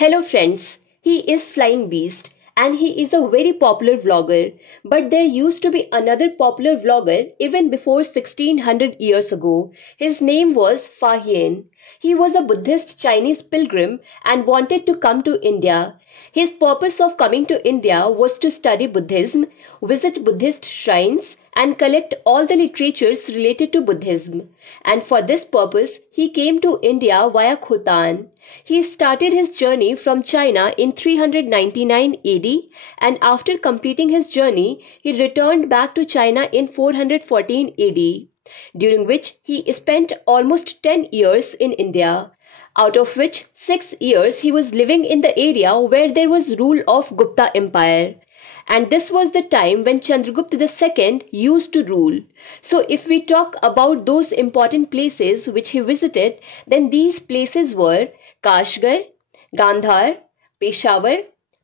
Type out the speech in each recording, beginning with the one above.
Hello friends, he is Flying Beast and he is a very popular vlogger. But there used to be another popular vlogger even before 1600 years ago. His name was Fa-Hien. He was a Buddhist Chinese pilgrim and wanted to come to India. His purpose of coming to India was to study Buddhism, visit Buddhist shrines, and collect all the literatures related to Buddhism. And for this purpose, he came to India via Khotan. He started his journey from China in 399 AD, and after completing his journey, he returned back to China in 414 AD, during which he spent almost 10 years in India, out of which 6 years he was living in the area where there was rule of Gupta Empire. And this was the time when Chandragupta II used to rule. So if we talk about those important places which he visited, then these places were Kashgar, Gandhar, Peshawar,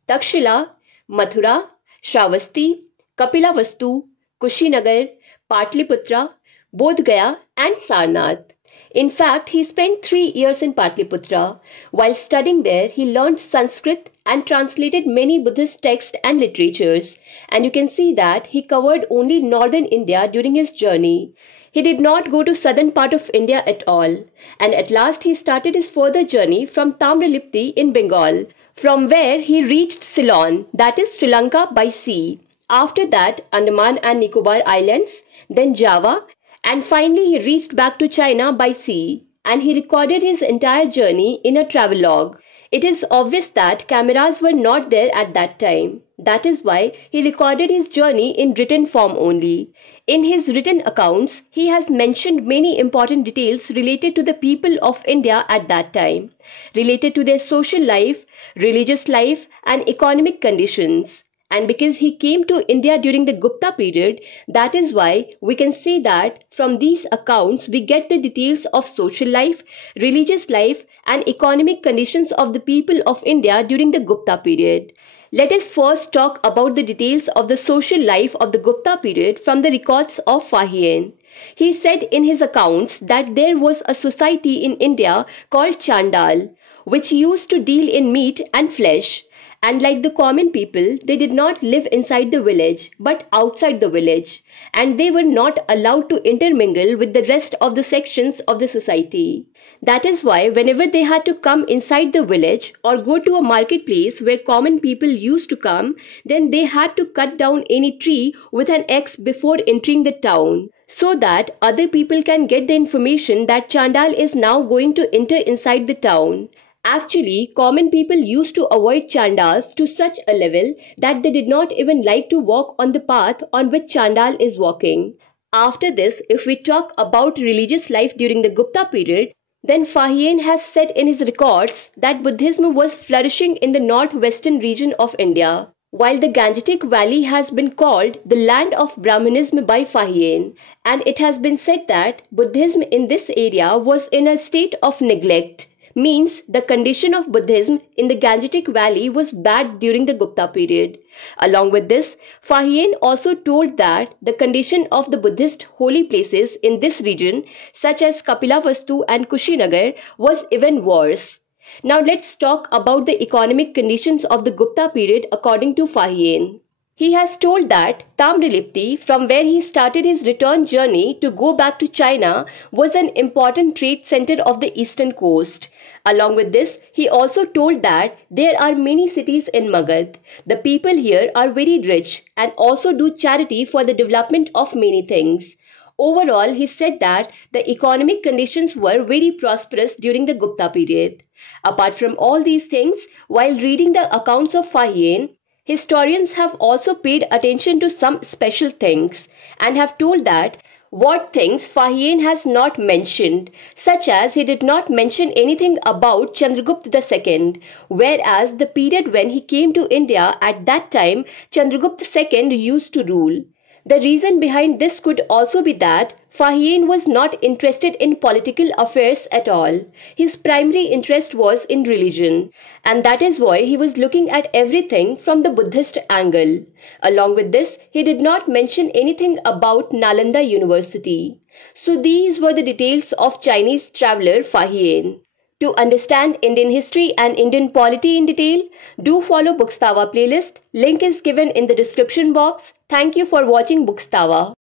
Takshila, Mathura, Shravasti, Kapilavastu, Kushinagar, Patliputra, Bodh Gaya and Sarnath. In fact, he spent 3 years in Patliputra. While studying there, he learned Sanskrit and translated many Buddhist texts and literatures. And you can see that he covered only northern India during his journey. He did not go to southern part of India at all. And at last he started his further journey from Tamralipti in Bengal, from where he reached Ceylon, that is Sri Lanka by sea. After that, Andaman and Nicobar Islands, then Java, and finally he reached back to China by sea, and he recorded his entire journey in a travelogue. It is obvious that cameras were not there at that time. That is why he recorded his journey in written form only. In his written accounts, he has mentioned many important details related to the people of India at that time, related to their social life, religious life, and economic conditions. And because he came to India during the Gupta period, that is why we can say that from these accounts we get the details of social life, religious life and economic conditions of the people of India during the Gupta period. Let us first talk about the details of the social life of the Gupta period from the records of Fa-Hien. He said in his accounts that there was a society in India called Chandal, which used to deal in meat and flesh. And like the common people, they did not live inside the village, but outside the village. And they were not allowed to intermingle with the rest of the sections of the society. That is why whenever they had to come inside the village or go to a marketplace where common people used to come, then they had to cut down any tree with an axe before entering the town, so that other people can get the information that Chandal is now going to enter inside the town. Actually, common people used to avoid Chandals to such a level that they did not even like to walk on the path on which Chandal is walking. After this, if we talk about religious life during the Gupta period, then Fa-Hien has said in his records that Buddhism was flourishing in the northwestern region of India, while the Gangetic Valley has been called the land of Brahmanism by Fa-Hien, and it has been said that Buddhism in this area was in a state of neglect. Means the condition of Buddhism in the Gangetic Valley was bad during the Gupta period. Along with this, Fa-Hien also told that the condition of the Buddhist holy places in this region, such as Kapilavastu and Kushinagar, was even worse. Now let's talk about the economic conditions of the Gupta period according to Fa-Hien. He has told that Tamralipti, from where he started his return journey to go back to China, was an important trade center of the eastern coast. Along with this, he also told that there are many cities in Magad. The people here are very rich and also do charity for the development of many things. Overall, he said that the economic conditions were very prosperous during the Gupta period. Apart from all these things, while reading the accounts of Fa-Hien, historians have also paid attention to some special things and have told that what things Fa-Hien has not mentioned, such as he did not mention anything about Chandragupta II, whereas the period when he came to India at that time Chandragupta II used to rule. The reason behind this could also be that Fa-Hien was not interested in political affairs at all. His primary interest was in religion, and that is why he was looking at everything from the Buddhist angle. Along with this, he did not mention anything about Nalanda University. So these were the details of Chinese traveler Fa-Hien. To understand Indian history and Indian polity in detail, do follow Bookstawa playlist. Link is given in the description box. Thank you for watching Bookstawa.